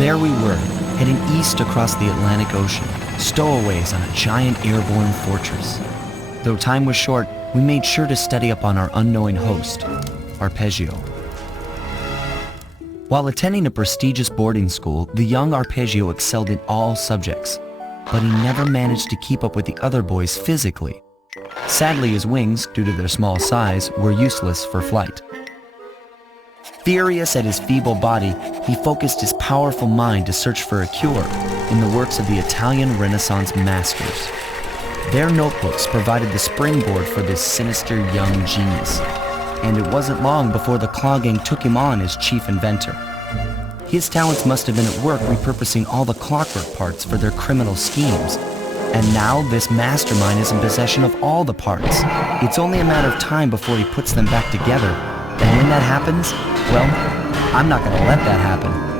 There we were, heading east across the Atlantic Ocean, stowaways on a giant airborne fortress. Though time was short, we made sure to study up on our unknowing host, Arpeggio. While attending a prestigious boarding school, the young Arpeggio excelled in all subjects, but he never managed to keep up with the other boys physically. Sadly, his wings, due to their small size, were useless for flight. Furious at his feeble body, he focused his powerful mind to search for a cure in the works of the Italian Renaissance masters. Their notebooks provided the springboard for this sinister young genius, and it wasn't long before the Claw Gang took him on as chief inventor. His talents must have been at work repurposing all the clockwork parts for their criminal schemes, and now this mastermind is in possession of all the parts. It's only a matter of time before he puts them back together. And when that happens, well, I'm not going to let that happen.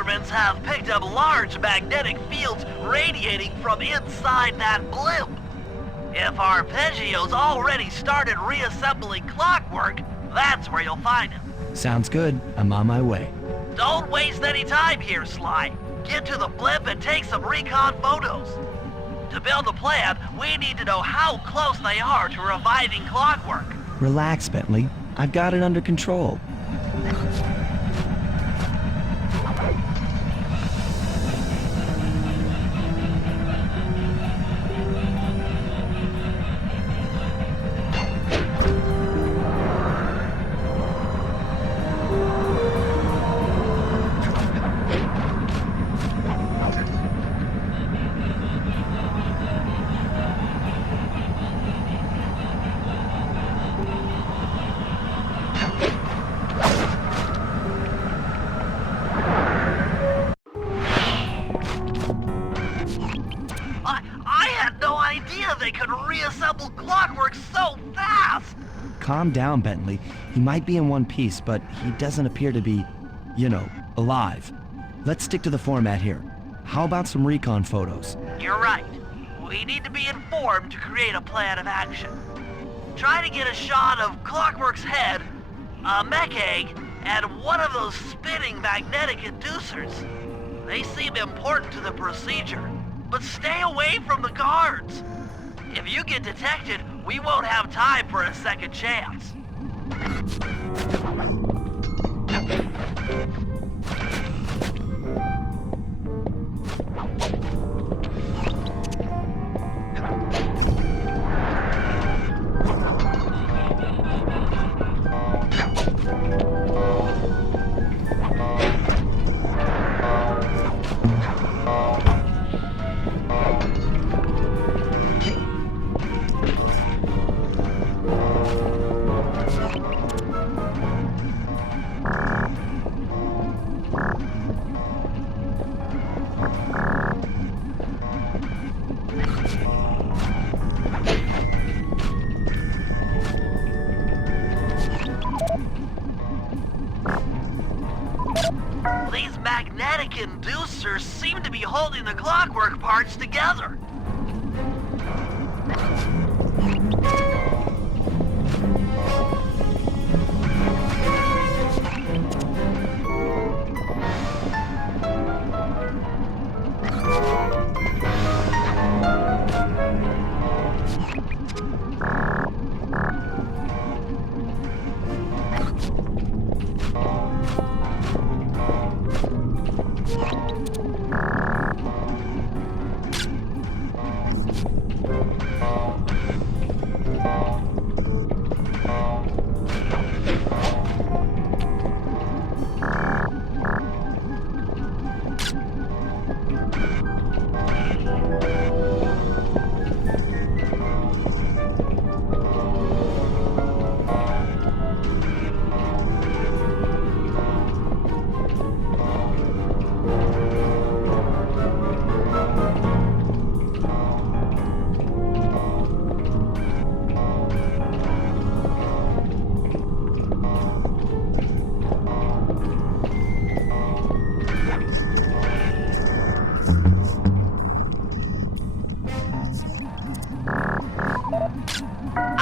instruments have picked up large magnetic fields radiating from inside that blimp. If Arpeggio's already started reassembling clockwork, that's where you'll find him. Sounds good. I'm on my way. Don't waste any time here, Sly. Get to the blimp and take some recon photos. To build a plan, we need to know how close they are to reviving clockwork. Relax, Bentley. I've got it under control. They could reassemble clockwork so fast! Calm down, Bentley. He might be in one piece, but he doesn't appear to be, alive. Let's stick to the format here. How about some recon photos? You're right. We need to be informed to create a plan of action. Try to get a shot of Clockwork's head, a mech egg, and one of those spinning magnetic inducers. They seem important to the procedure, but stay away from the guards. If you get detected, we won't have time for a second chance. These magnetic inducers seem to be holding the clockwork parts together.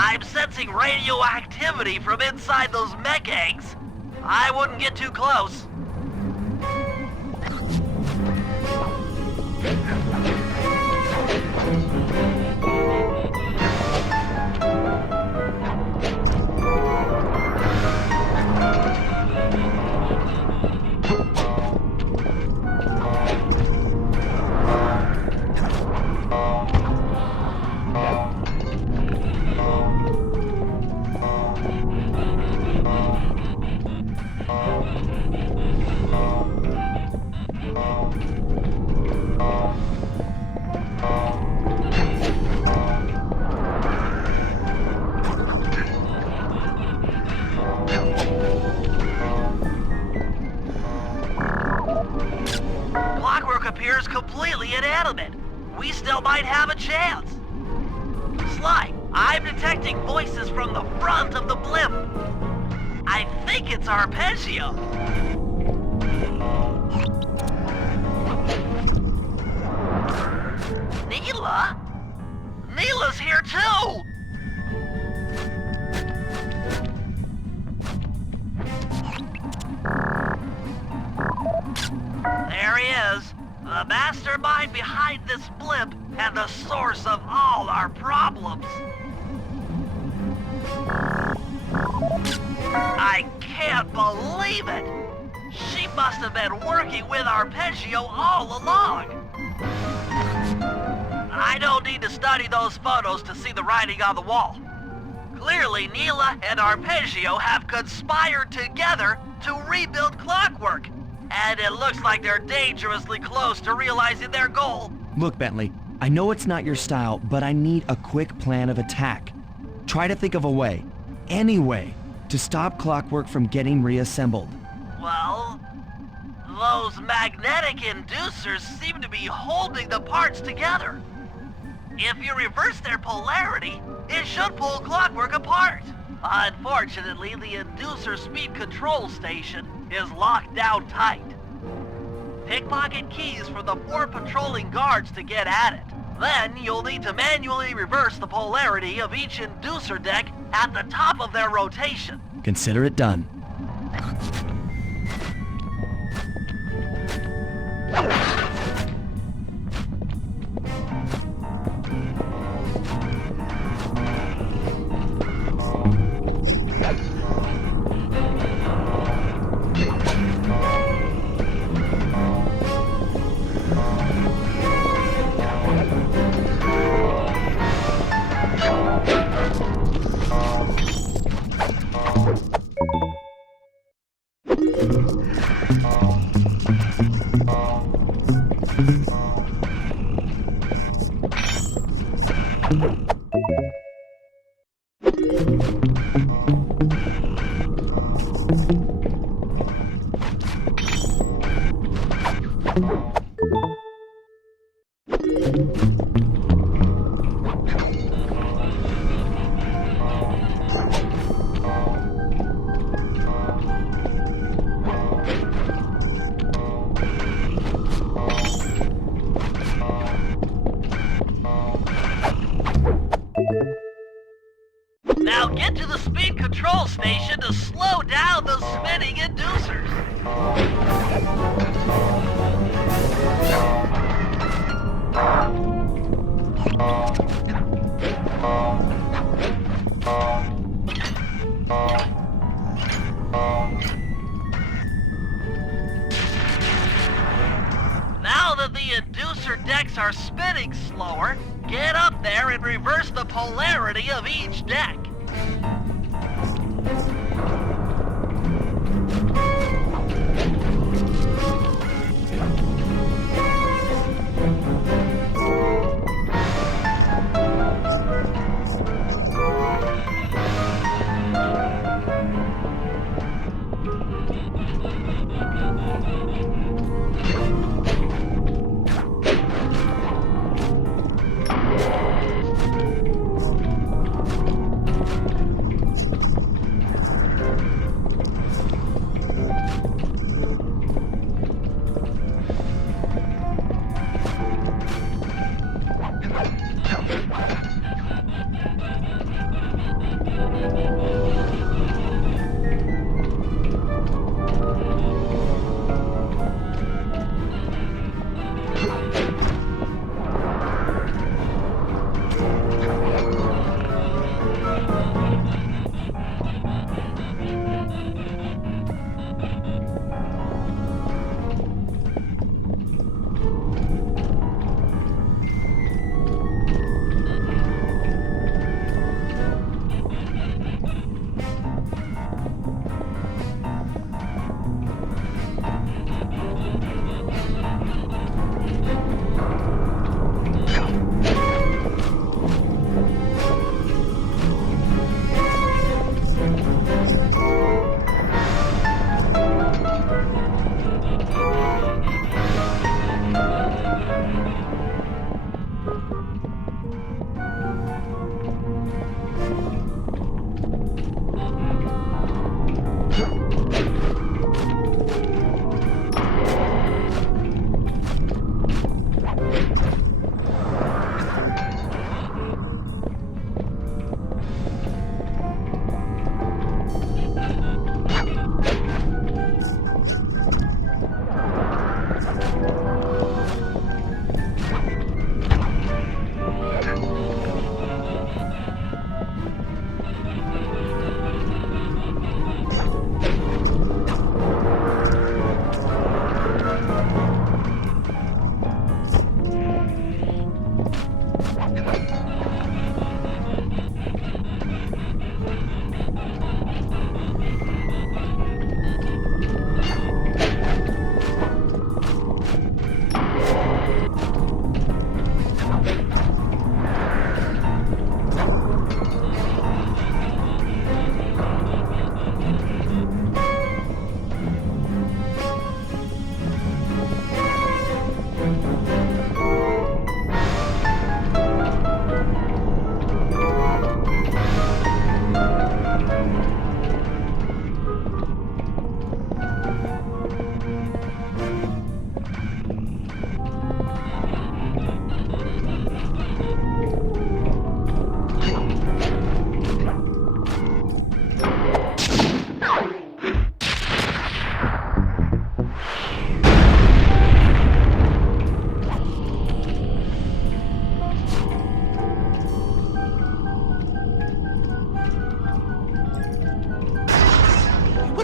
I'm sensing radioactivity from inside those mech eggs. I wouldn't get too close. Clockwork appears completely inanimate. We still might have a chance. Sly, I'm detecting voices from the front of the blimp. I think it's Arpeggio. here too! There he is, the mastermind behind this blimp and the source of all our problems. I can't believe it! She must have been working with Arpeggio all along. I don't need to study those photos to see the writing on the wall. Clearly, Neela and Arpeggio have conspired together to rebuild Clockwork. And it looks like they're dangerously close to realizing their goal. Look, Bentley, I know it's not your style, but I need a quick plan of attack. Try to think of a way, any way, to stop Clockwork from getting reassembled. Well, those magnetic inducers seem to be holding the parts together. If you reverse their polarity, it should pull Clockwork apart. Unfortunately, the inducer speed control station is locked down tight. Pickpocket keys for the 4 patrolling guards to get at it. Then you'll need to manually reverse the polarity of each inducer deck at the top of their rotation. Consider it done. Now get to the speed control station to slow down those spinning inducers. Now that the inducer decks are spinning slower, get up there and reverse the polarity of each deck.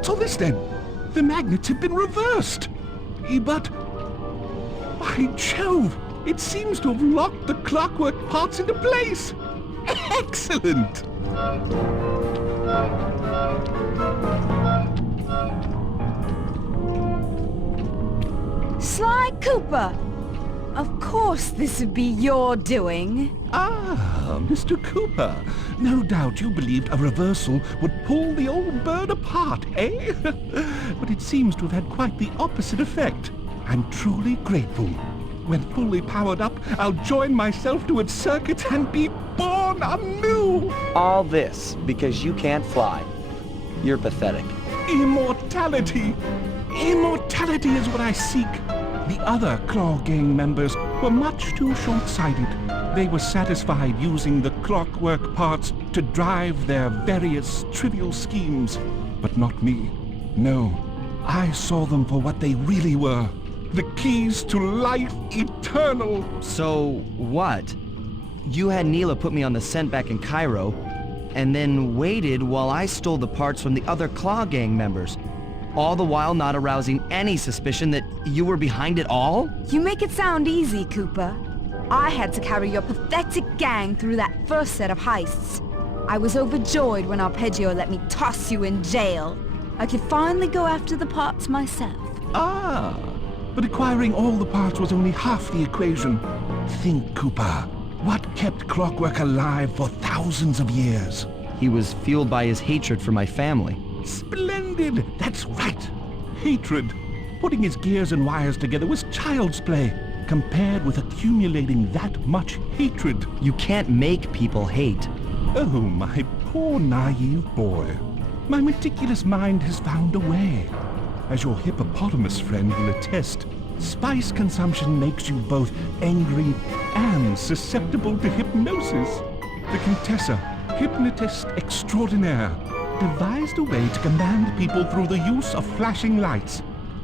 What's all this then? The magnets have been reversed. But... by Jove! It seems to have locked the clockwork parts into place! Excellent! Sly Cooper! Of course this would be your doing. Ah, Mr. Cooper. No doubt you believed a reversal would pull the old bird apart, eh? But it seems to have had quite the opposite effect. I'm truly grateful. When fully powered up, I'll join myself to its circuit and be born anew! All this because you can't fly. You're pathetic. Immortality! Immortality is what I seek. The other Claw Gang members were much too short-sighted. They were satisfied using the clockwork parts to drive their various trivial schemes. But not me. No, I saw them for what they really were. The keys to life eternal. So, what? You had Neela put me on the scent back in Cairo, and then waited while I stole the parts from the other Claw Gang members. All the while not arousing any suspicion that you were behind it all? You make it sound easy, Cooper. I had to carry your pathetic gang through that first set of heists. I was overjoyed when Arpeggio let me toss you in jail. I could finally go after the parts myself. Ah, but acquiring all the parts was only half the equation. Think, Cooper. What kept Clockwork alive for thousands of years? He was fueled by his hatred for my family. Splendid! That's right! Hatred. Putting his gears and wires together was child's play, compared with accumulating that much hatred. You can't make people hate. Oh, my poor naive boy. My meticulous mind has found a way. As your hippopotamus friend will attest, spice consumption makes you both angry and susceptible to hypnosis. The Contessa, hypnotist extraordinaire, devised a way to command people through the use of flashing lights.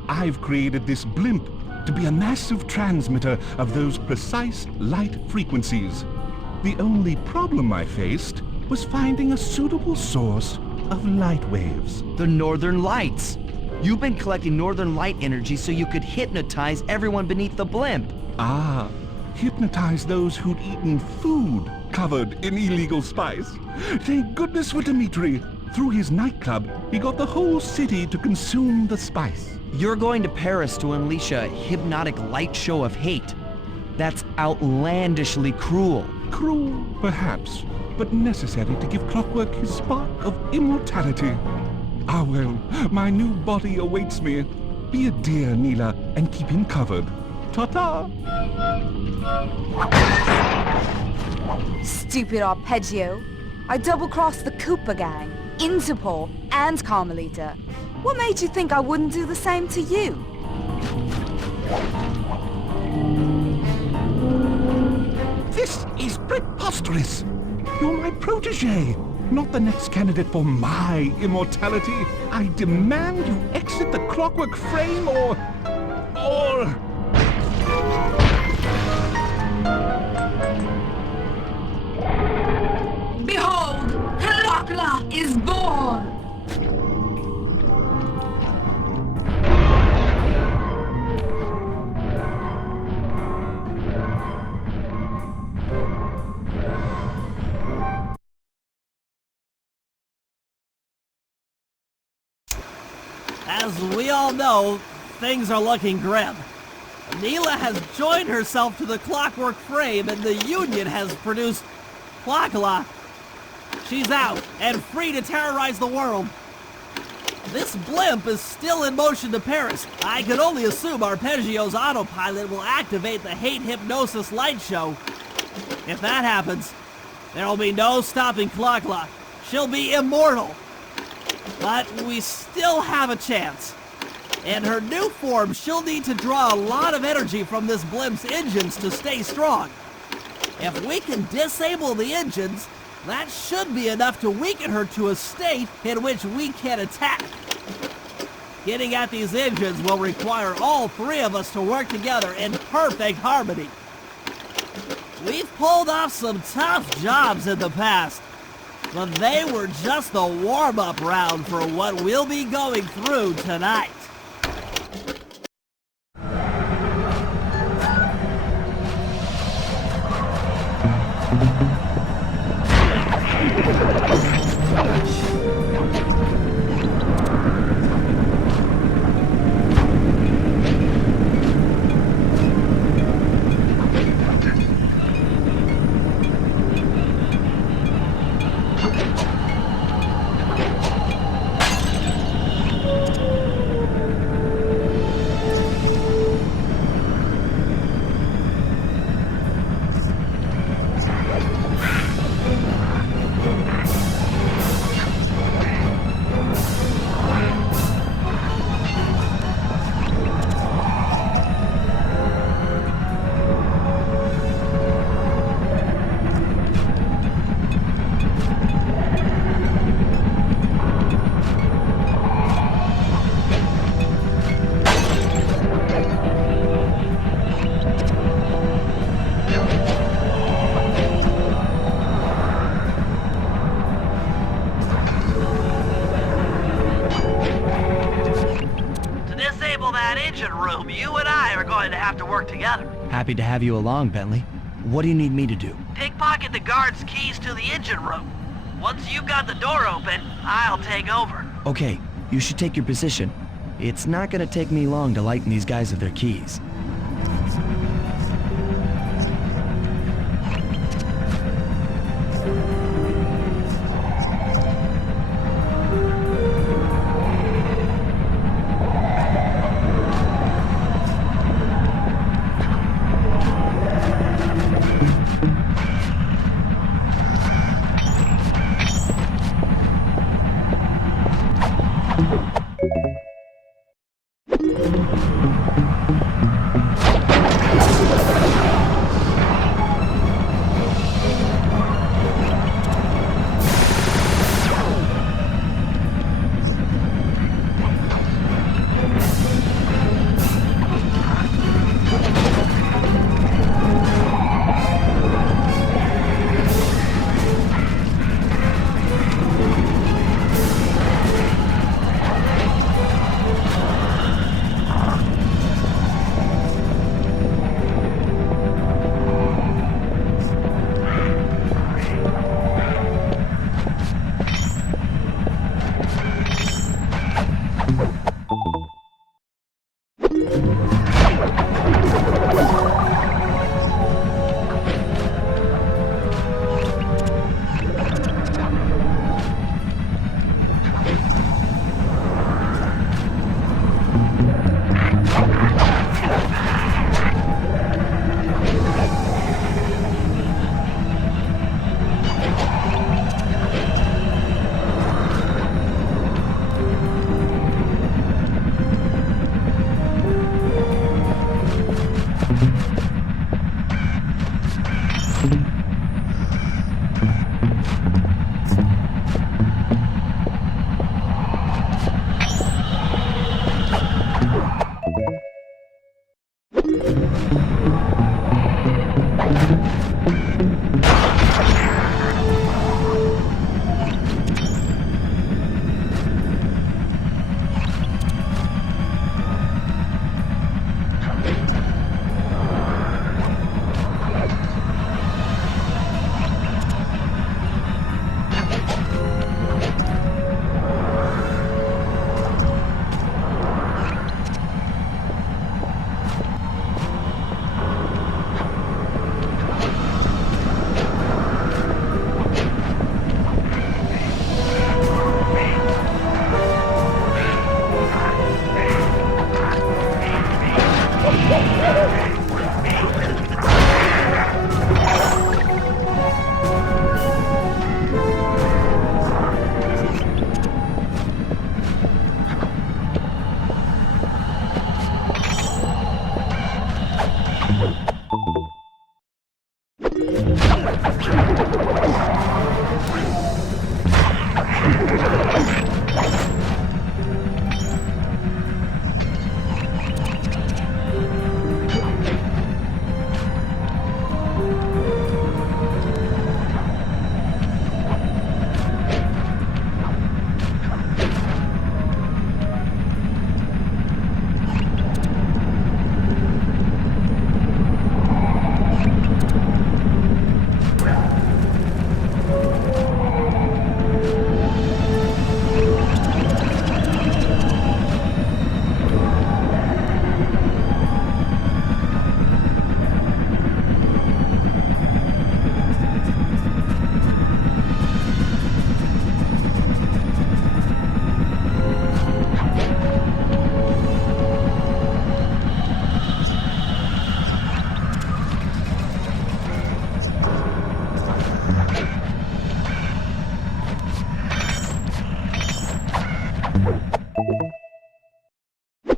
I've created this blimp to be a massive transmitter of those precise light frequencies. The only problem I faced was finding a suitable source of light waves. The Northern Lights. You've been collecting Northern Light energy so you could hypnotize everyone beneath the blimp. Ah, hypnotize those who'd eaten food covered in illegal spice. Thank goodness for Dimitri. Through his nightclub, he got the whole city to consume the spice. You're going to Paris to unleash a hypnotic light show of hate. That's outlandishly cruel. Cruel, perhaps, but necessary to give Clockwork his spark of immortality. Ah well, my new body awaits me. Be a dear, Neela, and keep him covered. Ta-ta! Stupid Arpeggio. I double-crossed the Cooper gang, Interpol, and Carmelita. What made you think I wouldn't do the same to you? This is preposterous! You're my protege, not the next candidate for my immortality. I demand you exit the Clockwork frame or... Behold, Clockla is born! As we all know, things are looking grim. Neela has joined herself to the Clockwork frame and the Union has produced Clockla. She's out and free to terrorize the world. This blimp is still in motion to Paris. I can only assume Arpeggio's autopilot will activate the hate hypnosis light show. If that happens, there will be no stopping Clockla. She'll be immortal. But we still have a chance. In her new form, she'll need to draw a lot of energy from this blimp's engines to stay strong. If we can disable the engines, that should be enough to weaken her to a state in which we can attack. Getting at these engines will require all three of us to work together in perfect harmony. We've pulled off some tough jobs in the past, But they were just the warm-up round for what we'll be going through tonight. You and I are going to have to work together. Happy to have you along, Bentley. What do you need me to do? Pickpocket the guard's keys to the engine room. Once you've got the door open, I'll take over. Okay, you should take your position. It's not gonna take me long to lighten these guys of their keys.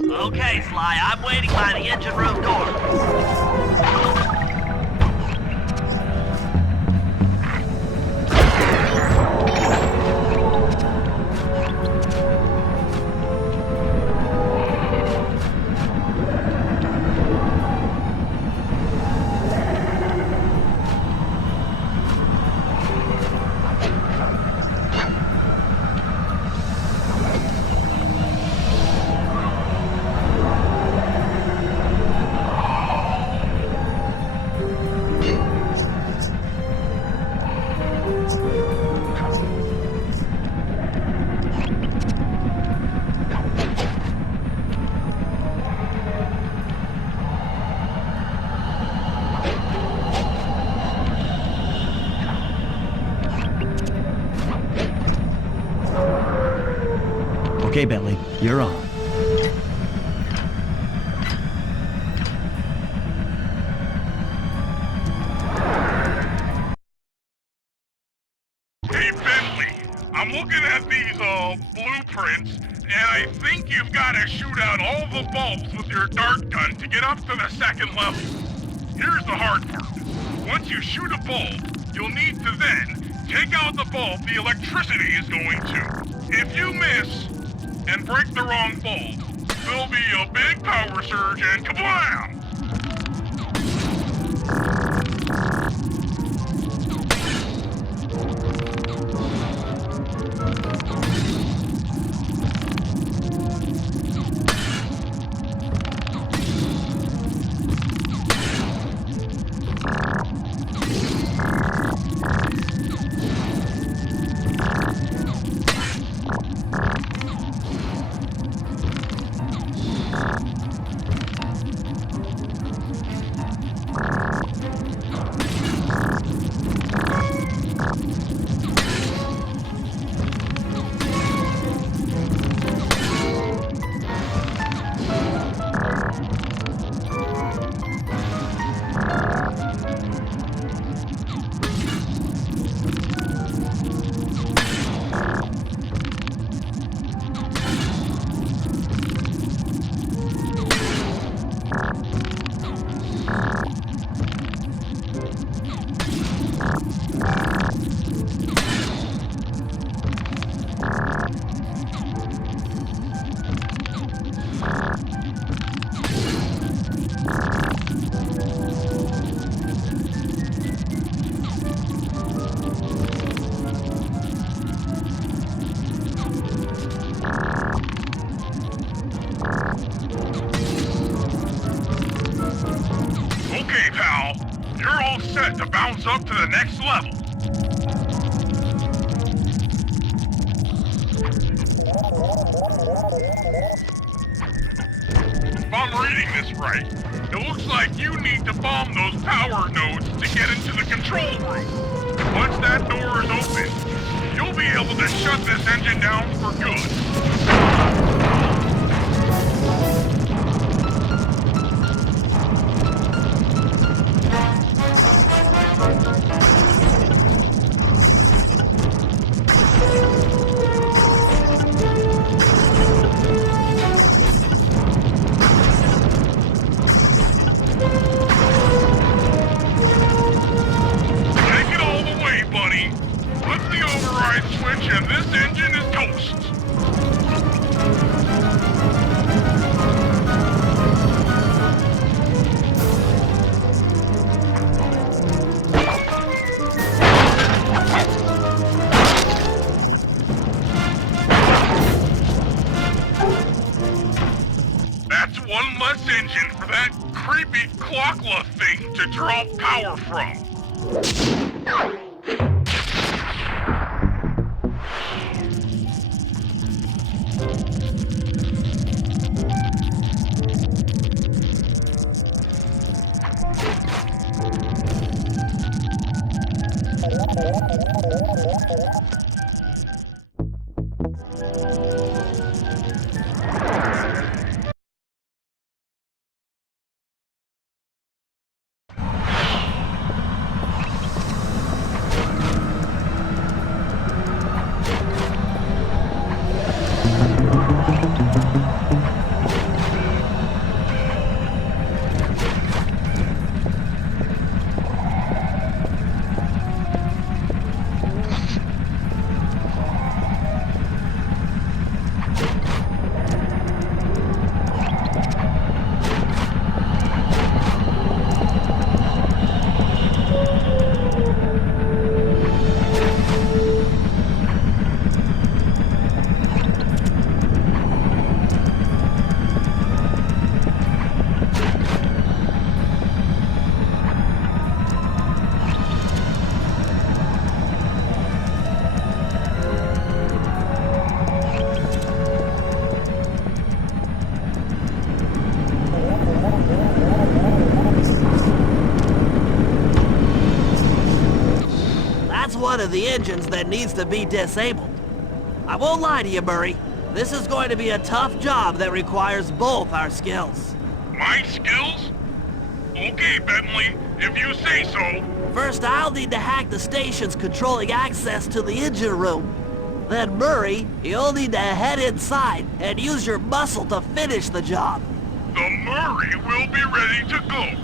Okay, Sly, I'm waiting by the engine room door. Okay, Bentley, you're on. Hey, Bentley, I'm looking at these, blueprints, and I think you've got to shoot out all the bulbs with your dart gun to get up to the second level. Here's the hard part. Once you shoot a bulb, you'll need to then take out the bulb the electricity is going to. If you miss and break the wrong bulb, there'll be a big power surge and kablam! Okay, pal. You're all set to bounce up to the next level. If I'm reading this right, it looks like you need to bomb those power nodes to get into the control room. Once that door is open, you'll be able to shut this engine down for good. Take it all the way, buddy. Flip the override switch and this engine is toast. That's one less engine for that creepy clockla thing to draw power from. of the engines that needs to be disabled. I won't lie to you, Murray. This is going to be a tough job that requires both our skills. My skills? Okay, Bentley, if you say so. First, I'll need to hack the stations controlling access to the engine room. Then, Murray, you'll need to head inside and use your muscle to finish the job. The Murray will be ready to go.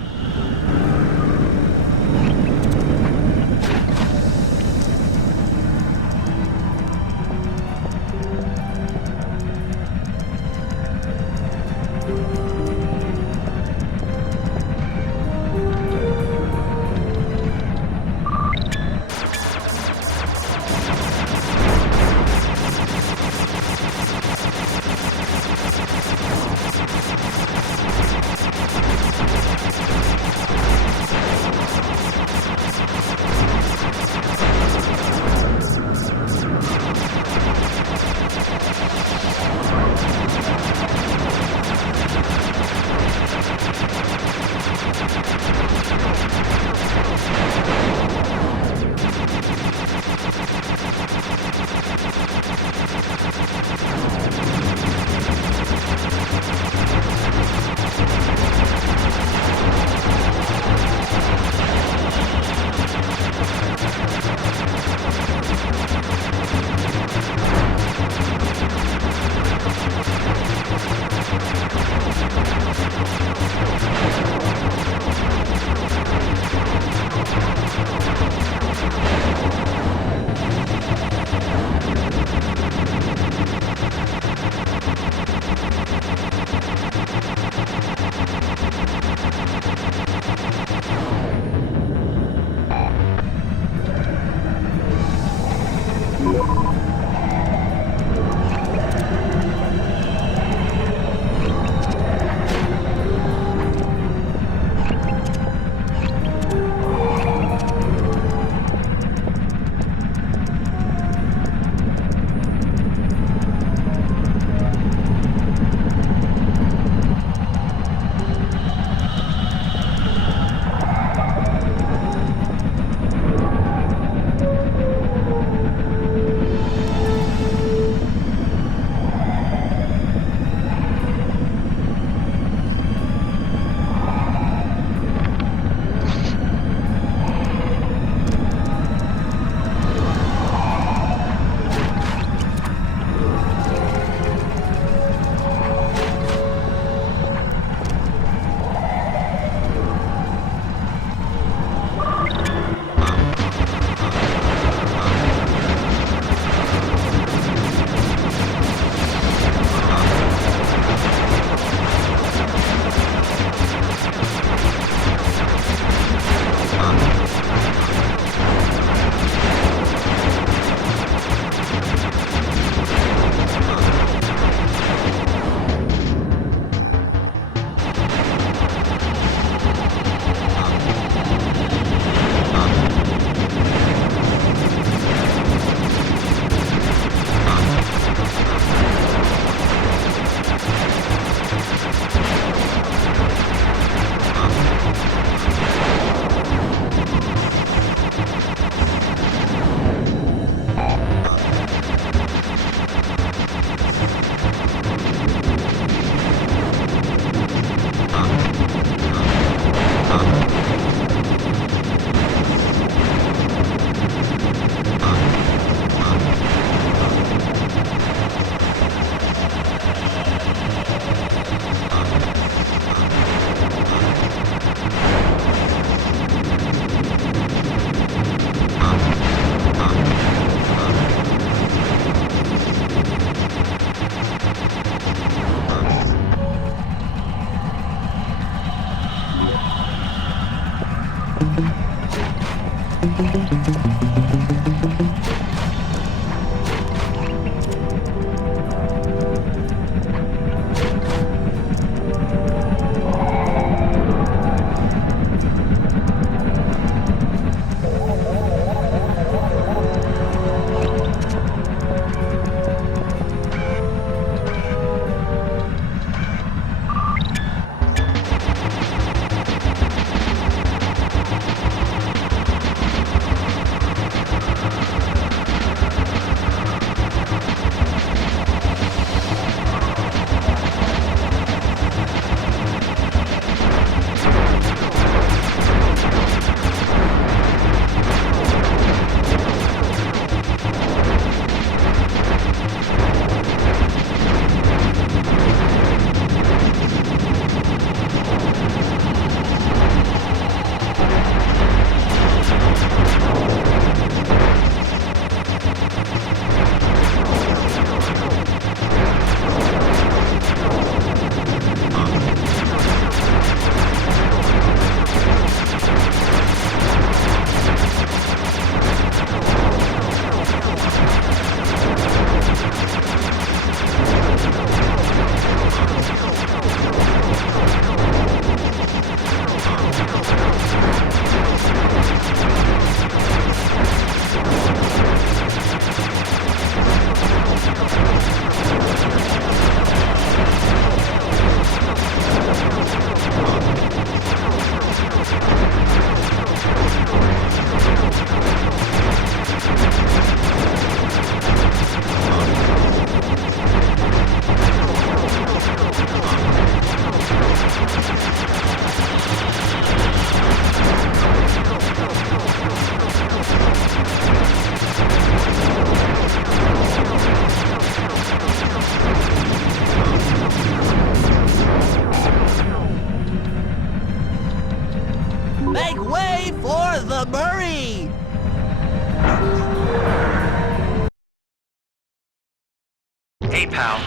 Hey, pal.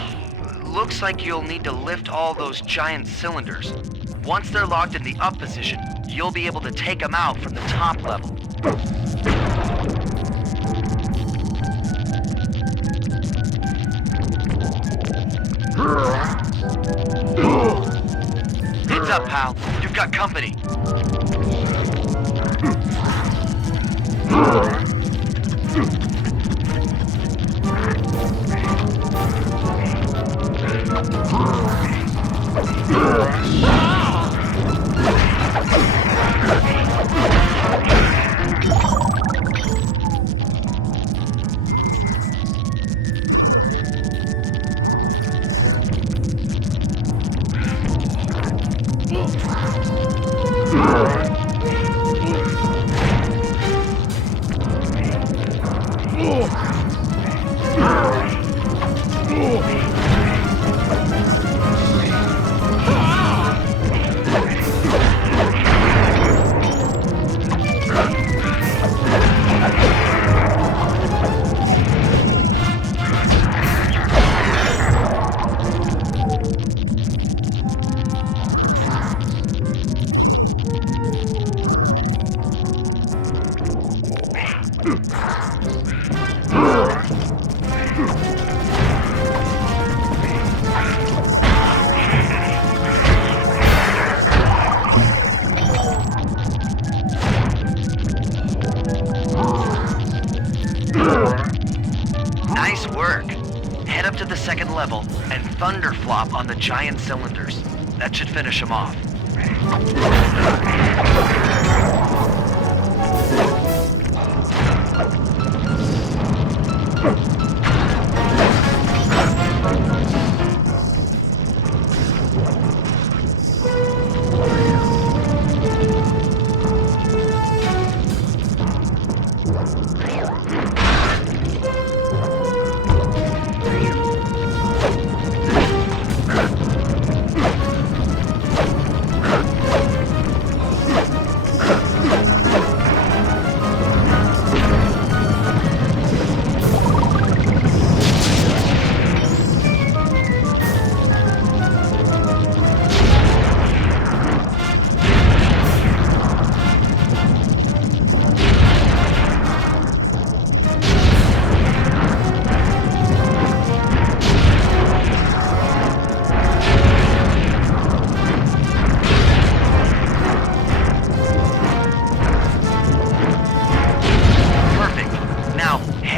Looks like you'll need to lift all those giant cylinders. Once they're locked in the up position, you'll be able to take them out from the top level. Heads up, pal. You've got company. Nice work. Head up to the second level and thunder flop on the giant cylinders. That should finish them off.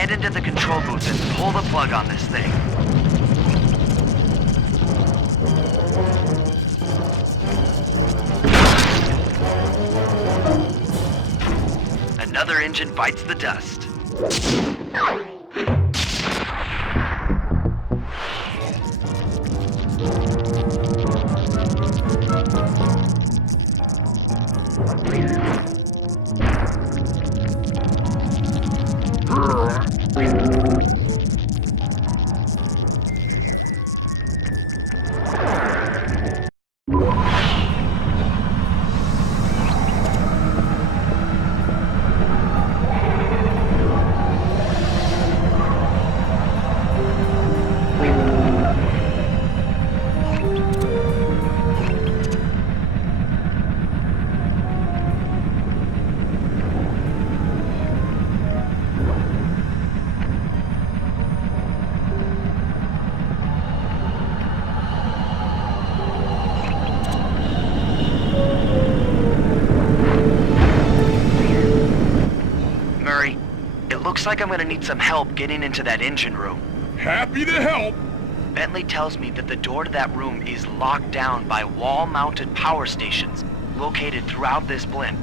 Into the control booth and pull the plug on this thing. Another engine bites the dust. Looks like I'm gonna need some help getting into that engine room. Happy to help. Bentley tells me that the door to that room is locked down by wall-mounted power stations located throughout this blimp.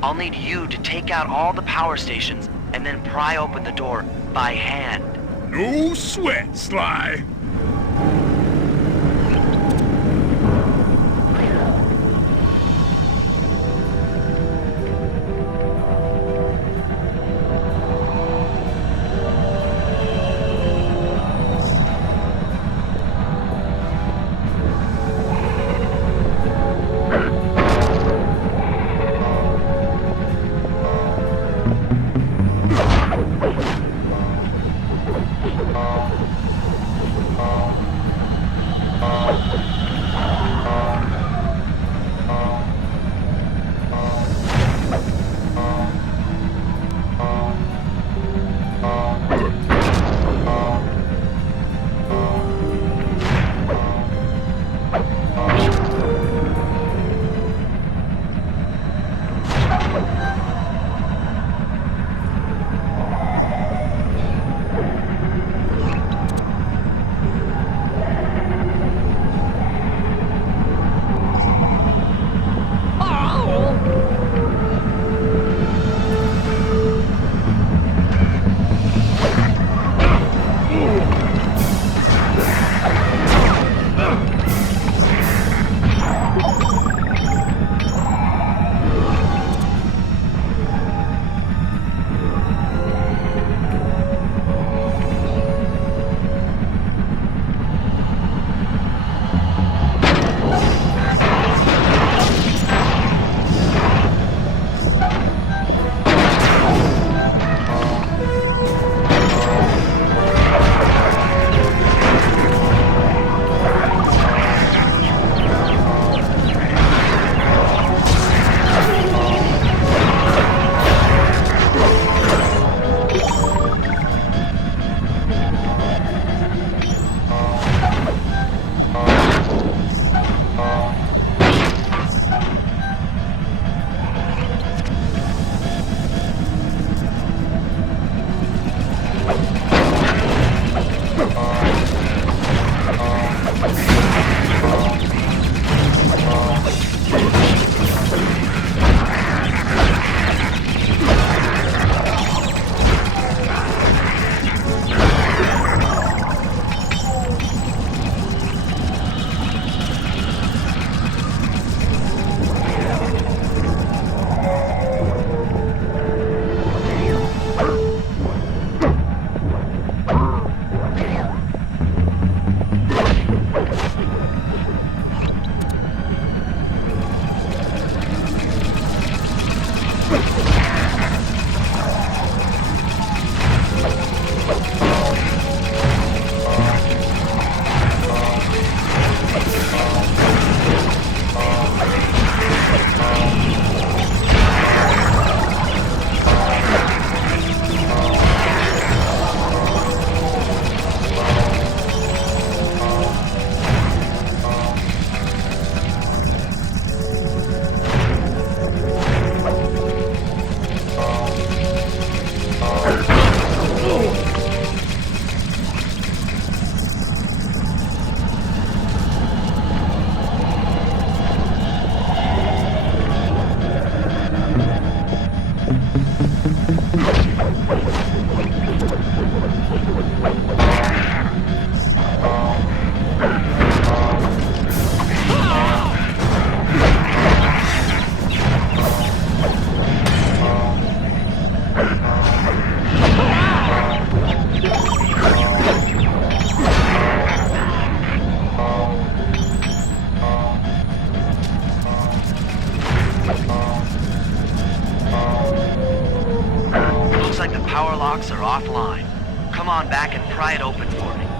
I'll need you to take out all the power stations and then pry open the door by hand. No sweat, Sly. transporting.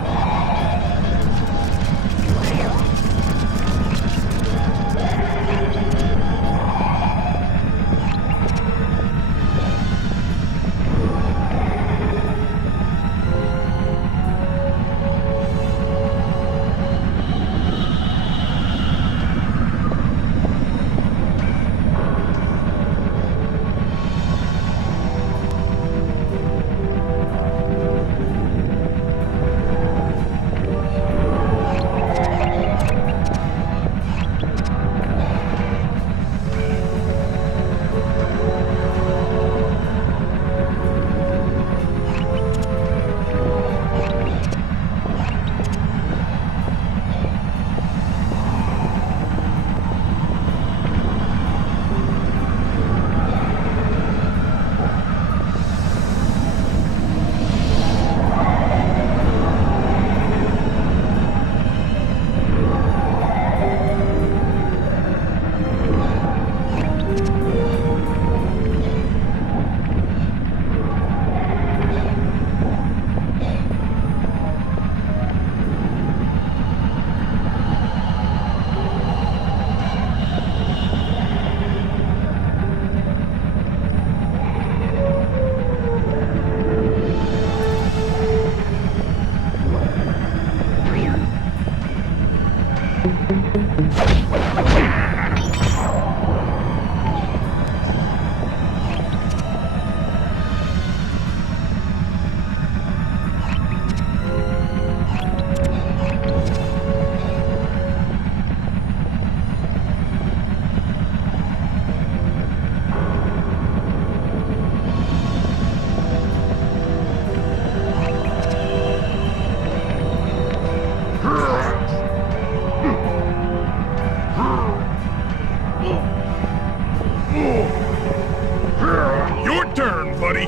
Your turn, buddy.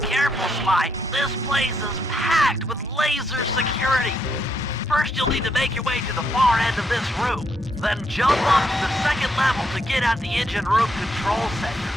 Careful, Sly. This place is packed with laser security. First, you'll need to make your way to the far end of this room. Then jump up to the second level to get at the engine room control center.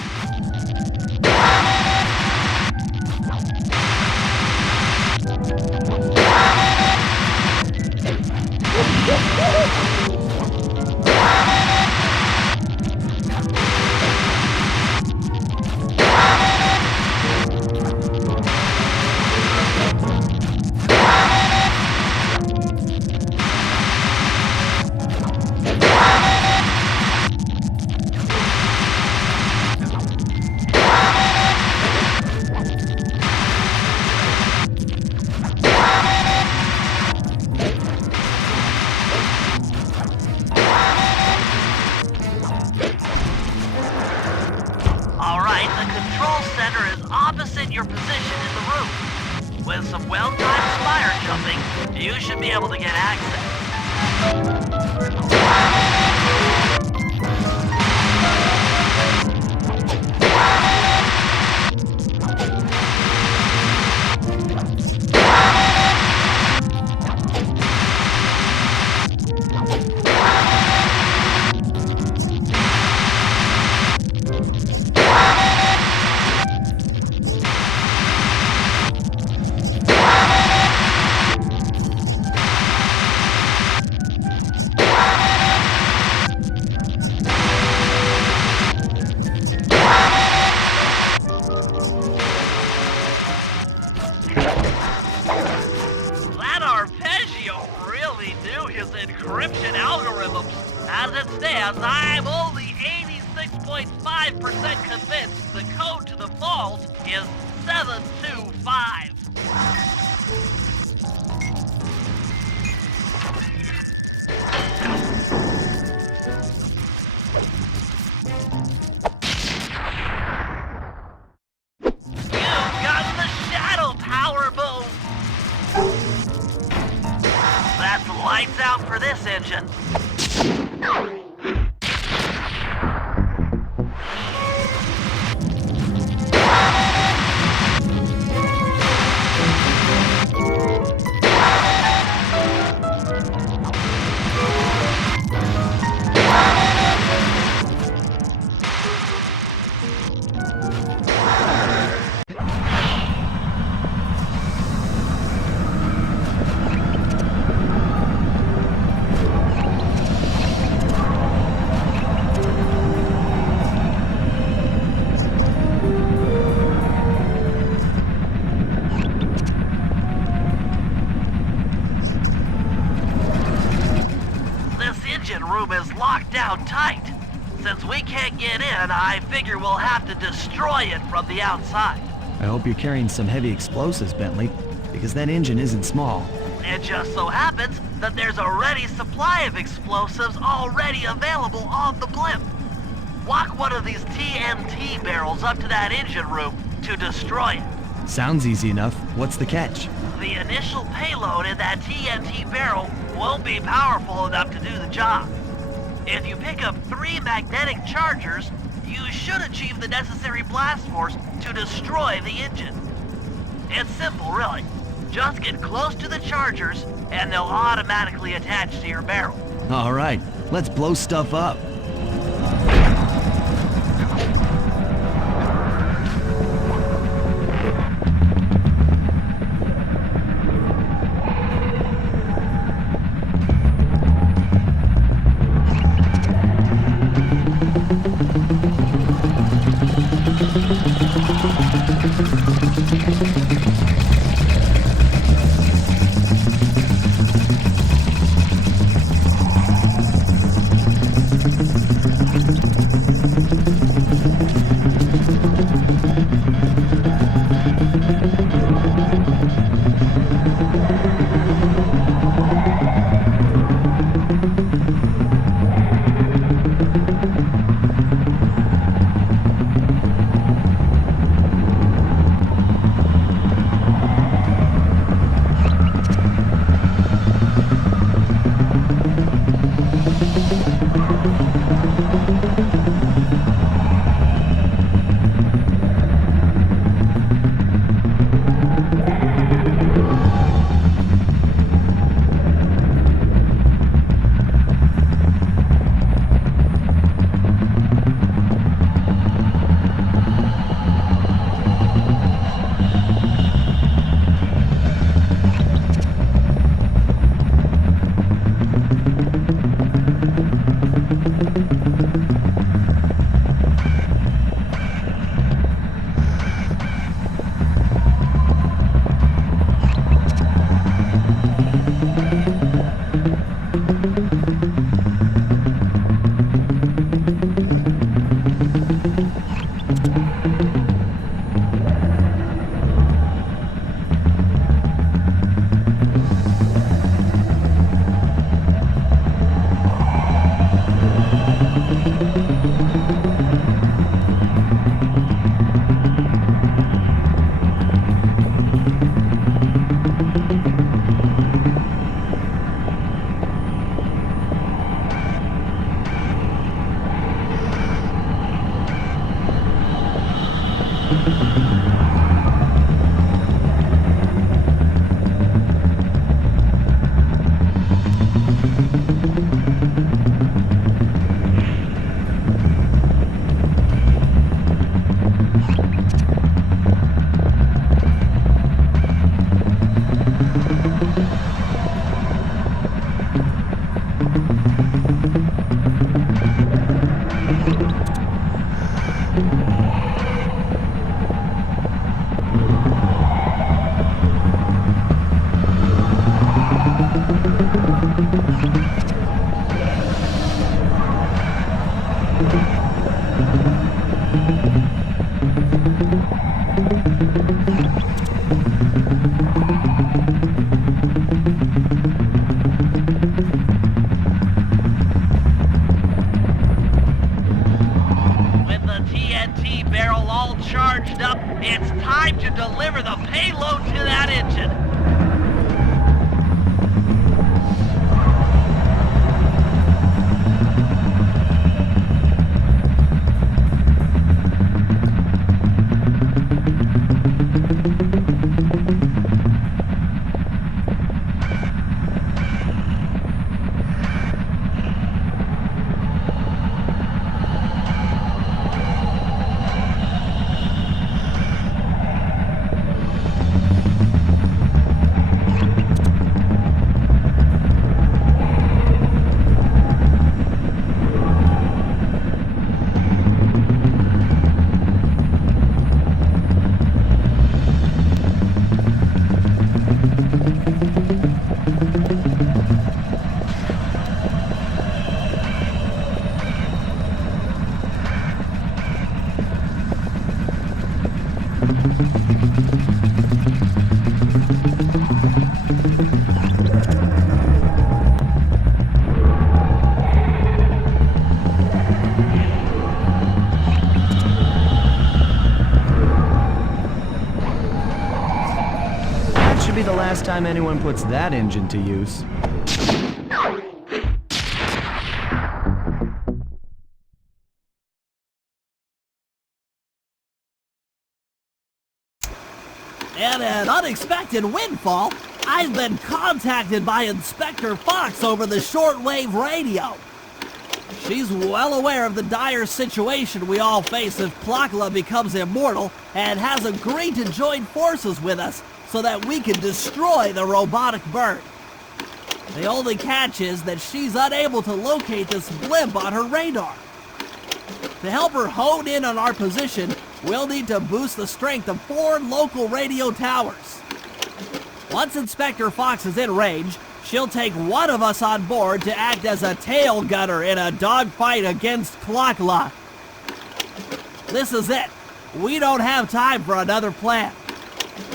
Alright, the control center is opposite your position in the room. With some well-timed spire jumping, you should be able to get access. Encryption algorithms. As it stands, I'm only 86.5% convinced the code to the vault is 725. You've got the shadow power move. That's lights out for this engine. down tight. Since we can't get in, I figure we'll have to destroy it from the outside. I hope you're carrying some heavy explosives, Bentley, because that engine isn't small. It just so happens that there's a ready supply of explosives already available on the blimp. Walk one of these TNT barrels up to that engine room to destroy it. Sounds easy enough. What's the catch? The initial payload in that TNT barrel won't be powerful enough to do the job. If you pick up 3 magnetic chargers, you should achieve the necessary blast force to destroy the engine. It's simple, really. Just get close to the chargers, and they'll automatically attach to your barrel. All right, let's blow stuff up. be the last time anyone puts that engine to use. And an unexpected windfall, I've been contacted by Inspector Fox over the shortwave radio. She's well aware of the dire situation we all face if Klakla becomes immortal and has agreed to join forces with us so that we can destroy the robotic bird. The only catch is that she's unable to locate this blimp on her radar. To help her hone in on our position, we'll need to boost the strength of 4 local radio towers. Once Inspector Fox is in range, she'll take one of us on board to act as a tail gunner in a dogfight against Klakla. This is it. We don't have time for another plan.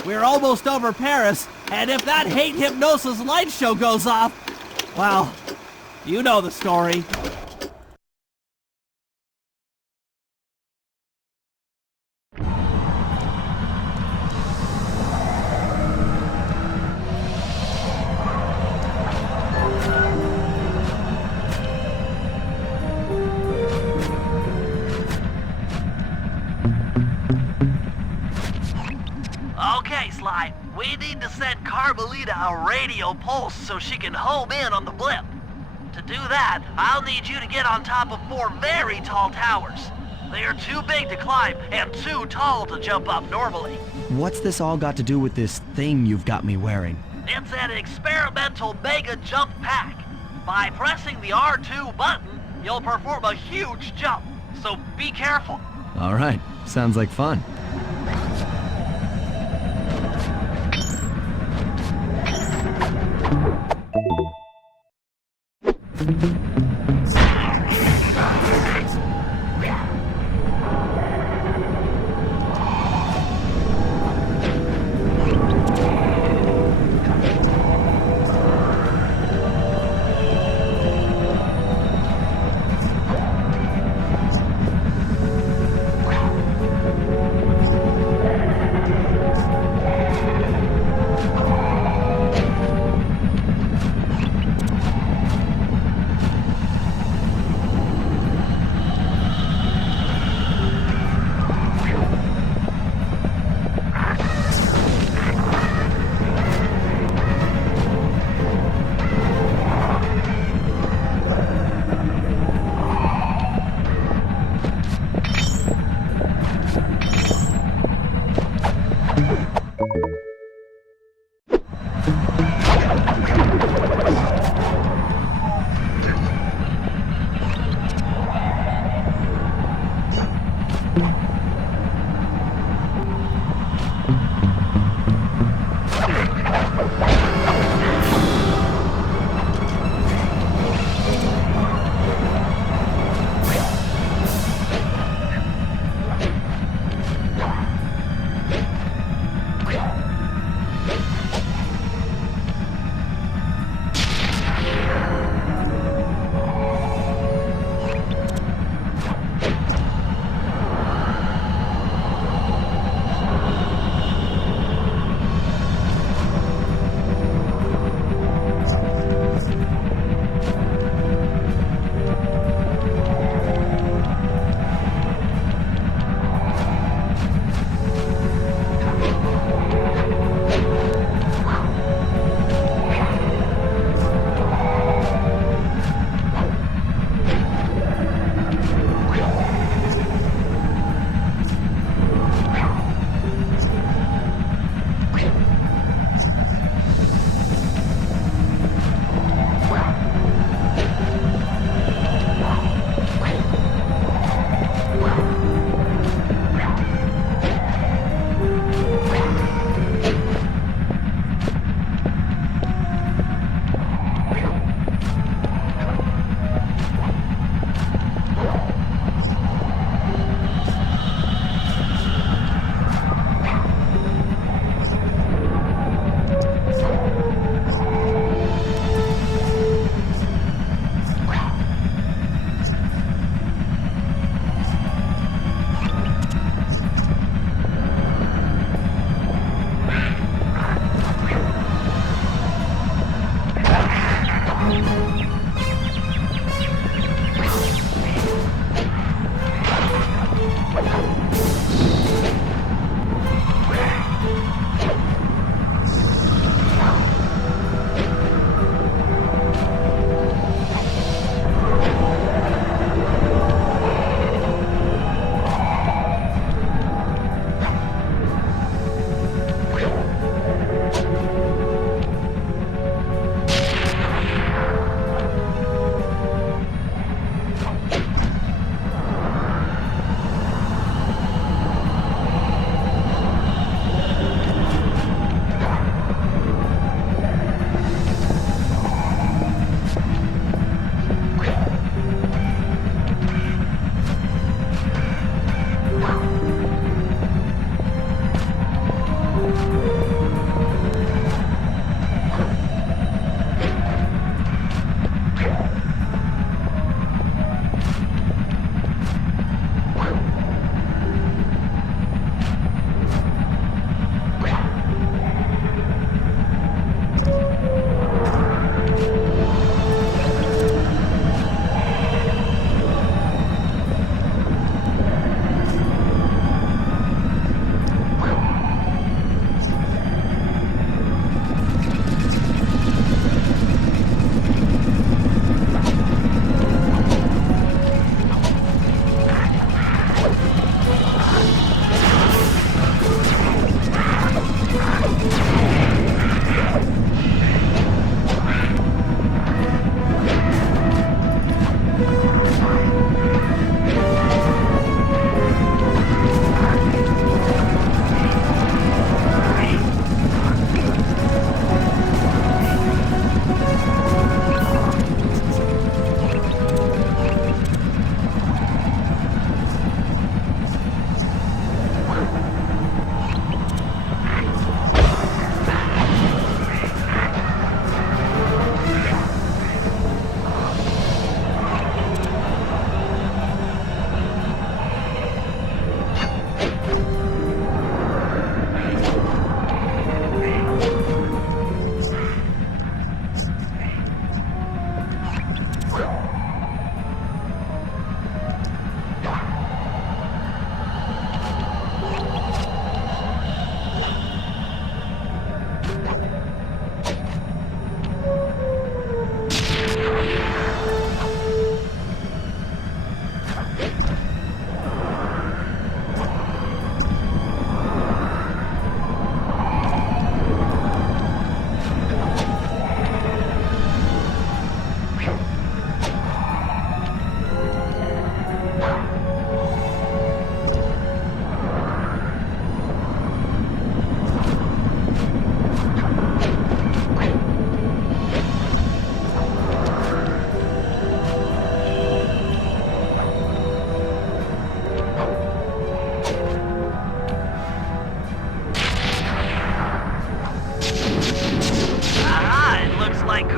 We're almost over Paris, and if that hate hypnosis light show goes off, well, you know the story. Okay, Sly, we need to send Carmelita a radio pulse so she can home in on the blimp. To do that, I'll need you to get on top of 4 very tall towers. They are too big to climb and too tall to jump up normally. What's this all got to do with this thing you've got me wearing? It's an experimental mega jump pack. By pressing the R2 button, you'll perform a huge jump, so be careful. All right, sounds like fun.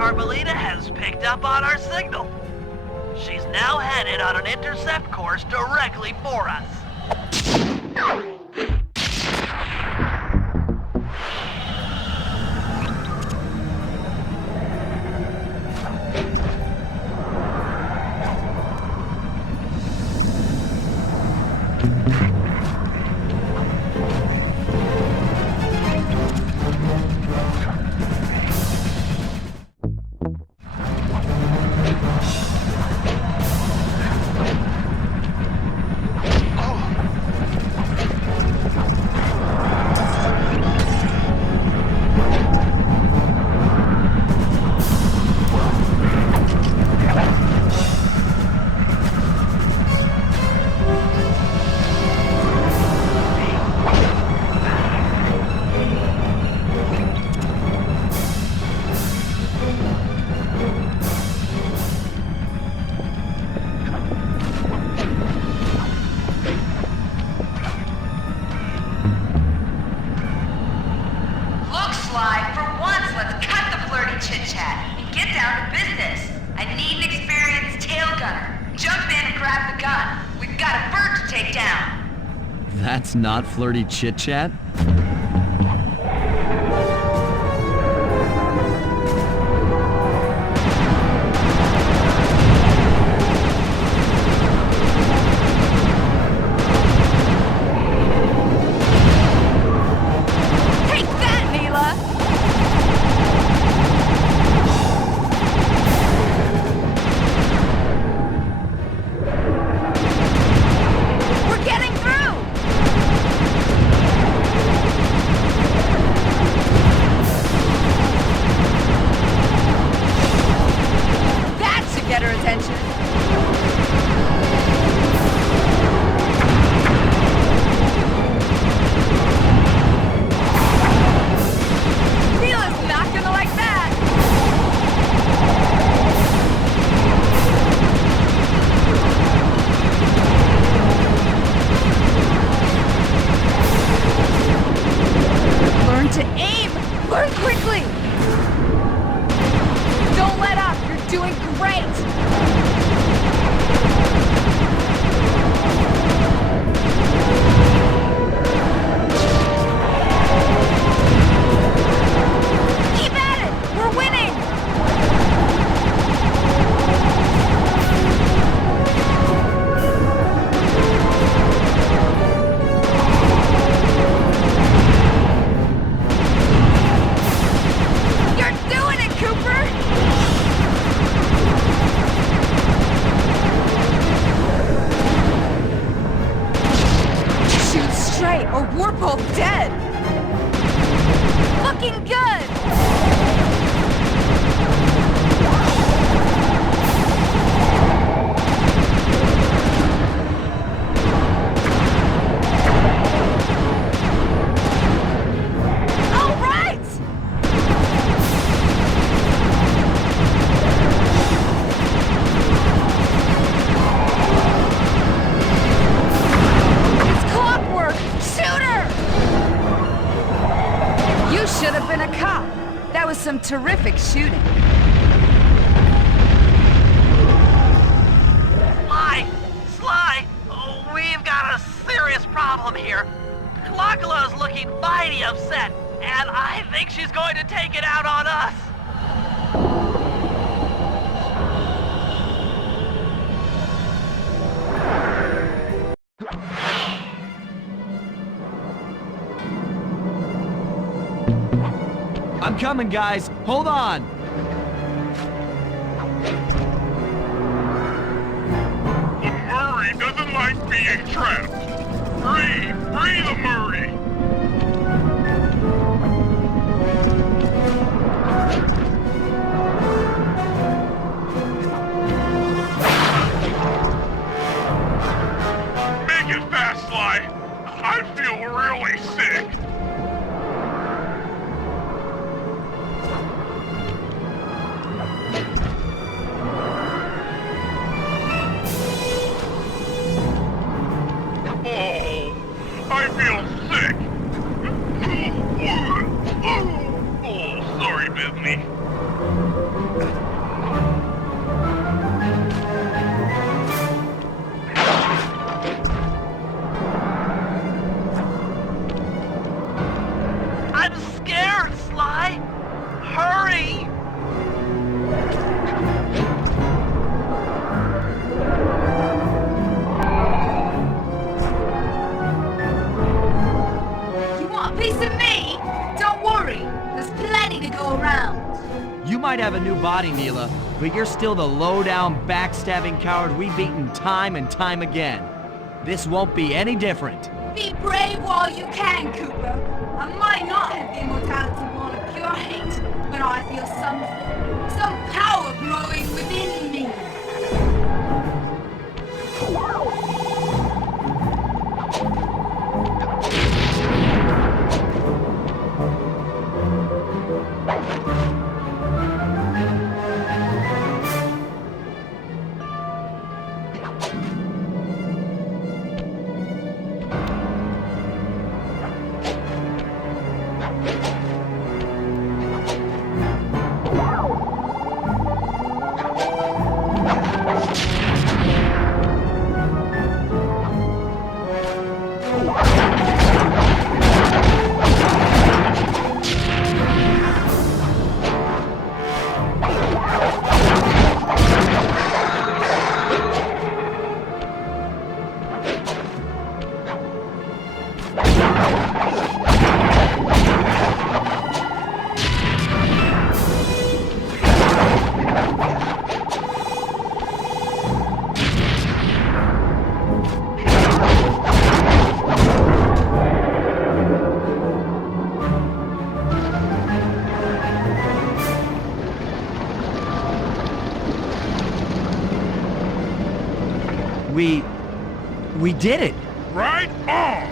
Carmelita has picked up on our signal. She's now headed on an intercept course directly for us. That's not flirty chit-chat? Some terrific shooting. Sly! Oh, we've got a serious problem here. Clockula's looking mighty upset, and I think she's going to take it out on us. I'm coming, guys. Hold on. The Murray doesn't like being trapped. Free the Murray. Make it fast, Sly. I feel really sick. I feel sick. piece of me? Don't worry, there's plenty to go around. You might have a new body, Neela, but you're still the low-down, backstabbing coward we've beaten time and time again. This won't be any different. Be brave while you can, Cooper. I might not have the immortality born of pure hate, but I feel some power growing within me. We did it! Right on!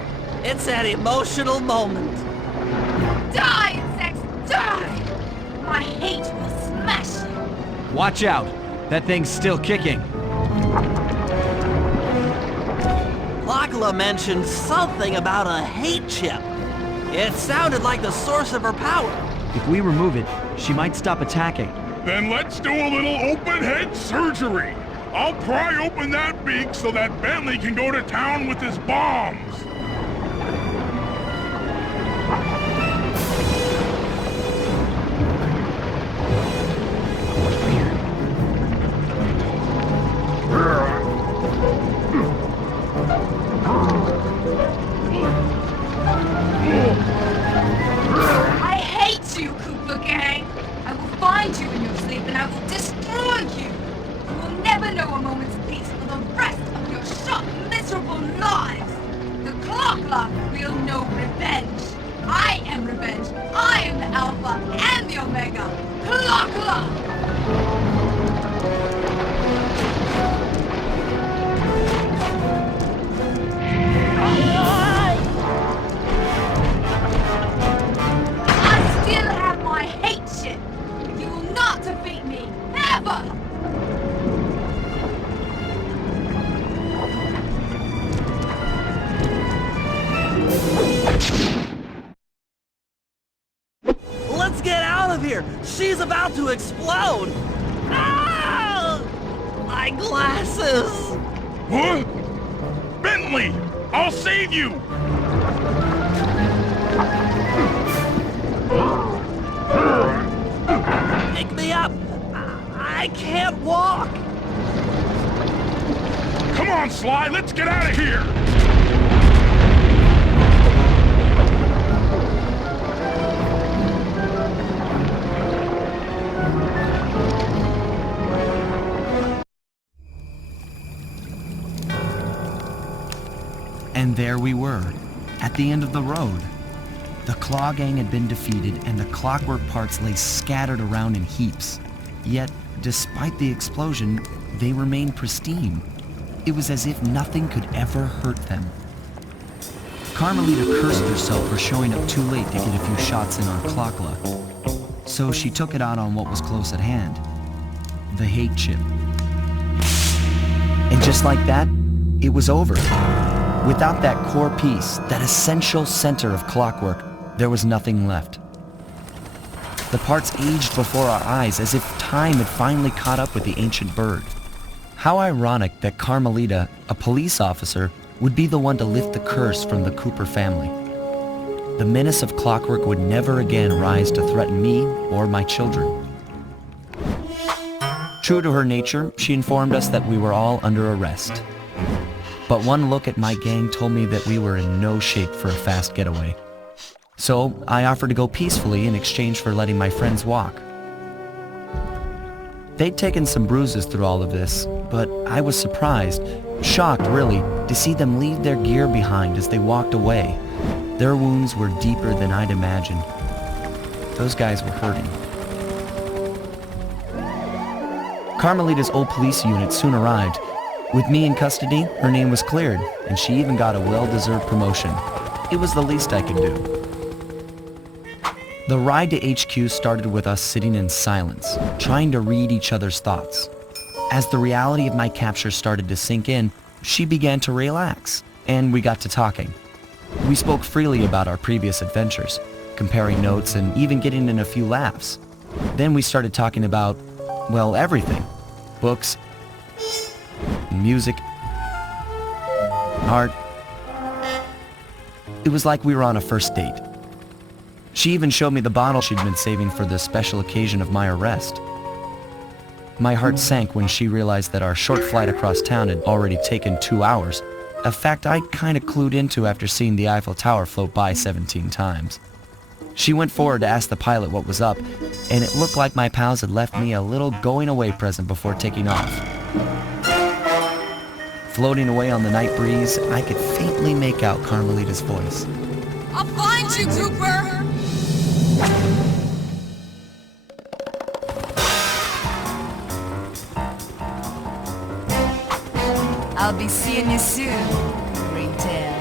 It's an emotional moment. Die, insects, die! My hate will smash you. Watch out! That thing's still kicking. Lakla mentioned something about a hate chip. It sounded like the source of her power. If we remove it, she might stop attacking. Then let's do a little open head surgery. I'll pry open that beak so that Bentley can go to town with his bombs. I hate you, Cooper Gang. I will find you in your sleep and I will destroy you. You will never know a moment's peace for the rest of your short, miserable lives. The Clock will know revenge. I am revenge. I am the Alpha and the Omega. Clock! I still have my hate shit. You will not defeat me. Ever! Let's get out of here! She's about to explode! Ah! My glasses! What? Bentley! I'll save you! Pick me up! I can't walk! Come on, Sly, let's get out of here! And there we were, at the end of the road. The Claw Gang had been defeated and the clockwork parts lay scattered around in heaps. Yet, despite the explosion, they remained pristine. It was as if nothing could ever hurt them. Carmelita cursed herself for showing up too late to get a few shots in on Clockla. So she took it out on what was close at hand, the hate chip. And just like that, it was over. Without that core piece, that essential center of clockwork, there was nothing left. The parts aged before our eyes as if time had finally caught up with the ancient bird. How ironic that Carmelita, a police officer, would be the one to lift the curse from the Cooper family. The menace of clockwork would never again rise to threaten me or my children. True to her nature, she informed us that we were all under arrest. But one look at my gang told me that we were in no shape for a fast getaway. So I offered to go peacefully in exchange for letting my friends walk. They'd taken some bruises through all of this, but I was surprised, shocked really, to see them leave their gear behind as they walked away. Their wounds were deeper than I'd imagined. Those guys were hurting. Carmelita's old police unit soon arrived. With me in custody, her name was cleared, and she even got a well-deserved promotion. It was the least I could do. The ride to HQ started with us sitting in silence, trying to read each other's thoughts. As the reality of my capture started to sink in, she began to relax, and we got to talking. We spoke freely about our previous adventures, comparing notes and even getting in a few laughs. Then we started talking about, well, everything. Books, music, art. It was like we were on a first date. She even showed me the bottle she'd been saving for the special occasion of my arrest. My heart sank when she realized that our short flight across town had already taken 2 hours, a fact I kinda clued into after seeing the Eiffel Tower float by 17 times. She went forward to ask the pilot what was up, and it looked like my pals had left me a little going-away present before taking off. Floating away on the night breeze, I could faintly make out Carmelita's voice. I'll find you, Cooper! I'll be seeing you soon, Ringtail.